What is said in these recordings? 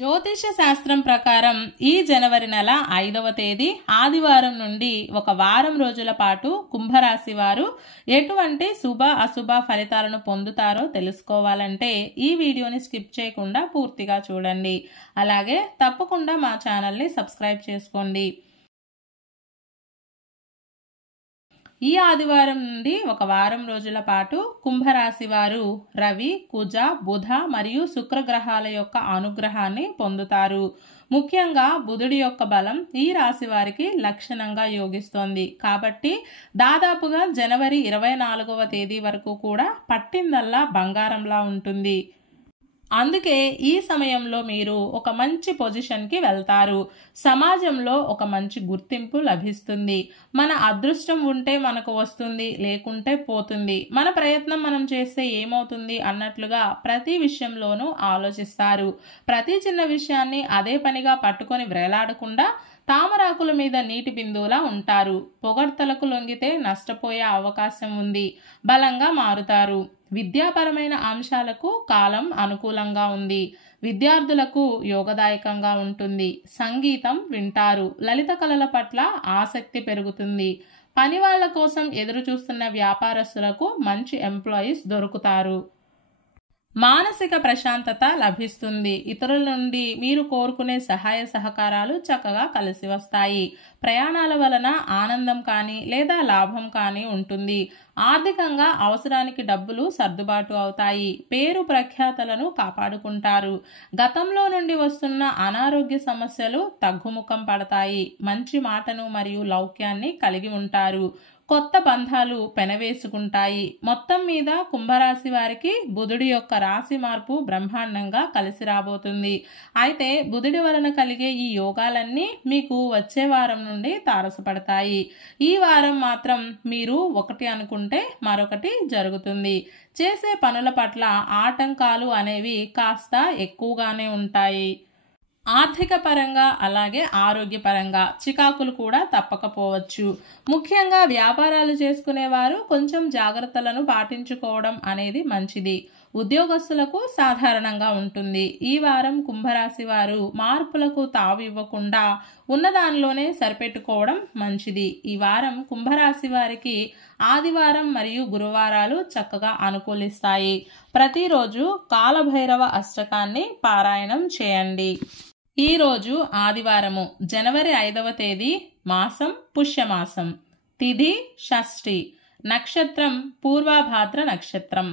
జ్యోతిష శాస్త్రం ప్రకారం ఈ జనవరి నెల 5వ తేదీ ఆదివారం నుండి ఒక వారం రోజుల పాటు కుంభరాశి వారు ఎటువంటి శుభ అశుభ ఫలితాలను పొందుతారో తెలుసుకోవాలంటే ఈ వీడియోని స్కిప్ చేయకుండా పూర్తిగా చూడండి. అలాగే తప్పకుండా మా ఛానల్ని సబ్స్క్రైబ్ చేసుకోండి. ఈ ఆదివారం నుండి ఒక వారం రోజుల పాటు కుంభరాశి వారు రవి, కుజ, బుధ మరియు శుక్రగ్రహాల యొక్క అనుగ్రహాన్ని పొందుతారు. ముఖ్యంగా బుధుడి యొక్క బలం ఈ రాశి వారికి లక్షణంగా యోగిస్తోంది. కాబట్టి దాదాపుగా జనవరి 24వ తేదీ వరకు కూడా పట్టిందల్లా బంగారంలా ఉంటుంది. అందుకే ఈ సమయంలో మీరు ఒక మంచి పొజిషన్కి వెళ్తారు. సమాజంలో ఒక మంచి గుర్తింపు లభిస్తుంది. మన అదృష్టం ఉంటే మనకు వస్తుంది, లేకుంటే పోతుంది. మన ప్రయత్నం మనం చేస్తే ఏమవుతుంది అన్నట్లుగా ప్రతి విషయంలోనూ ఆలోచిస్తారు. ప్రతి చిన్న విషయాన్ని అదే పనిగా పట్టుకొని వ్రేలాడకుండా తామరాకుల మీద నీటి బిందువులా ఉంటారు. పొగడ్తలకు లొంగితే నష్టపోయే అవకాశం ఉంది. బలంగా మారుతారు. విద్యాపరమైన అంశాలకు కాలం అనుకూలంగా ఉంది. విద్యార్థులకు యోగదాయకంగా ఉంటుంది. సంగీతం వింటారు. లలిత కళల పట్ల ఆసక్తి పెరుగుతుంది. పని వాళ్ళ కోసం ఎదురు చూస్తున్న వ్యాపారస్తులకు మంచి ఎంప్లాయీస్ దొరుకుతారు. మానసిక ప్రశాంతత లభిస్తుంది. ఇతరుల నుండి మీరు కోరుకునే సహాయ సహకారాలు చక్కగా కలిసి వస్తాయి. ప్రయాణాల వలన ఆనందం కానీ లేదా లాభం కానీ ఉంటుంది. ఆర్థికంగా అవసరానికి డబ్బులు సర్దుబాటు అవుతాయి. పేరు ప్రఖ్యాతలను కాపాడుకుంటారు. గతంలో నుండి వస్తున్న అనారోగ్య సమస్యలు తగ్గుముఖం పడతాయి. మంచి మాటను మరియు లౌక్యాన్ని కలిగి ఉంటారు. కొత్త బంధాలు పెనవేసుకుంటాయి. మొత్తం మీద కుంభరాశి వారికి బుధుడి యొక్క రాశి మార్పు బ్రహ్మాండంగా కలిసి రాబోతుంది. అయితే బుధుడి వలన కలిగే ఈ యోగాలన్నీ మీకు వచ్చే వారం నుండి తారసపడతాయి. ఈ వారం మాత్రం మీరు ఒకటి అనుకుంటే మరొకటి జరుగుతుంది. చేసే పనుల పట్ల ఆటంకాలు అనేవి కాస్త ఎక్కువగానే ఉంటాయి. ఆర్థిక పరంగా అలాగే ఆరోగ్యపరంగా చికాకులు కూడా తప్పకపోవచ్చు. ముఖ్యంగా వ్యాపారాలు చేసుకునేవారు కొంచెం జాగ్రత్తలను పాటించుకోవడం అనేది మంచిది. ఉద్యోగస్తులకు సాధారణంగా ఉంటుంది. ఈ వారం కుంభరాశి వారు మార్పులకు తావు ఇవ్వకుండా ఉన్నదానిలోనే సరిపెట్టుకోవడం మంచిది. ఈ వారం కుంభరాశి వారికి ఆదివారం మరియు గురువారాలు చక్కగా అనుకూలిస్తాయి. ప్రతిరోజు కాలభైరవ అష్టకాన్ని పారాయణం చేయండి. ఈ రోజు ఆదివారము జనవరి 5వ తేదీ, మాసం పుష్యమాసం, తిథి షష్ఠి, నక్షత్రం పూర్వభాద్ర నక్షత్రం,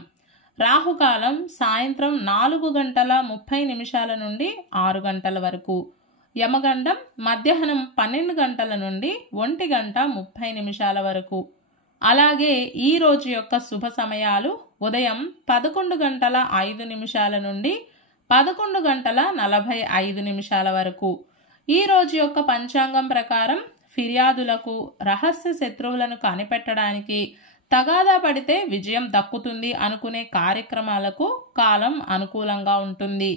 రాహుకాలం సాయంత్రం 4:30 నుండి 6 వరకు, యమగండం మధ్యాహ్నం 12 గంటల నుండి 1:30 వరకు. అలాగే ఈ రోజు యొక్క శుభ సమయాలు ఉదయం 11:05 నుండి 11:45 వరకు. ఈ రోజు యొక్క పంచాంగం ప్రకారం ఫిర్యాదులకు, రహస్య శత్రువులను కనిపెట్టడానికి, తగాదా పడితే విజయం దక్కుతుంది అనుకునే కార్యక్రమాలకు కాలం అనుకూలంగా ఉంటుంది.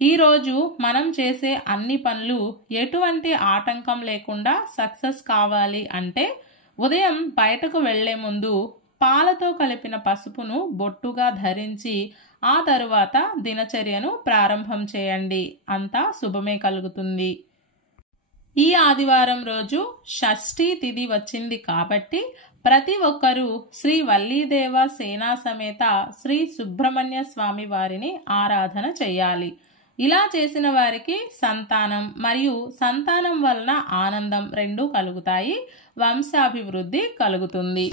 ఈరోజు మనం చేసే అన్ని పనులు ఎటువంటి ఆటంకం లేకుండా సక్సెస్ కావాలి అంటే ఉదయం బయటకు వెళ్లే ముందు పాలతో కలిపిన పసుపును బొట్టుగా ధరించి ఆ తరువాత దినచర్యను ప్రారంభం చేయండి. అంతా శుభమే కలుగుతుంది. ఈ ఆదివారం రోజు షష్ఠి తిథి వచ్చింది కాబట్టి ప్రతి ఒక్కరూ శ్రీ వల్లీదేవ సేనా సమేత శ్రీ సుబ్రహ్మణ్య స్వామి వారిని ఆరాధన చేయాలి. ఇలా చేసిన వారికి సంతానం మరియు సంతానం వలన ఆనందం రెండూ కలుగుతాయి. వంశాభివృద్ధి కలుగుతుంది.